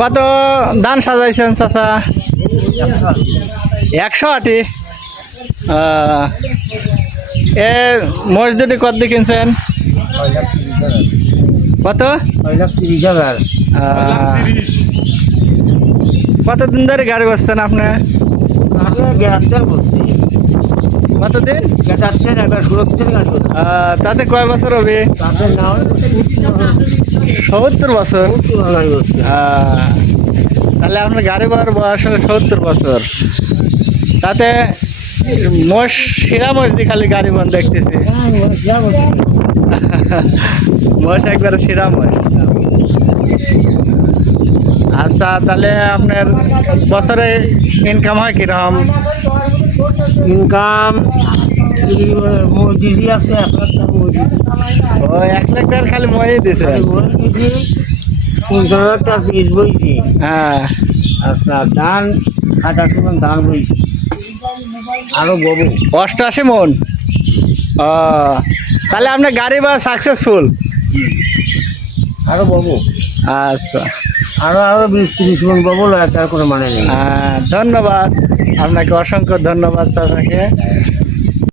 কত ধান সাজাইছেন চাচা? 108টি। এ মোষ দুটি কত দিয়ে কিনছেন? কত? 6,30,000। কতদিন ধরে গাড়ি বসছেন আপনি? আমি গ্যাসের করছি, কতদিন? গ্যাসের একবার সুরক্ষিত গাড়ি করছি। তাতে কয় বছর হবে? তাতে না হলে 70 বছর। গাড়ি করছি। তাহলে আপনার গাড়ি বয়স হলো 70 বছর। তাতে মোষ শিরা মোষ দিয়ে খালি গাড়ি বন দেখতেছি। মোষ একবারে শিরা মোষ। আচ্ছা, তাহলে আপনার বছরে ইনকাম হয় কিরকম? ইনকাম দিদি আছে 1 লাখ টাকা ও 1 লাখ টাকার খালি মই দিছে। দিদি 15,000 টাকা পিস বইছি। হ্যাঁ। আচ্ছা, ধান কাটার সময় ধান বইছি, আরো ববো 88 মন। ও তাহলে আপনার গাড়ি বা সাকসেসফুল। আরো ববো, আচ্ছা, আরো 20-30 মন ববো, তার কোনো মানে নেই। ধন্যবাদ আপনাকে, অসংখ্য ধন্যবাদ চাচাকে।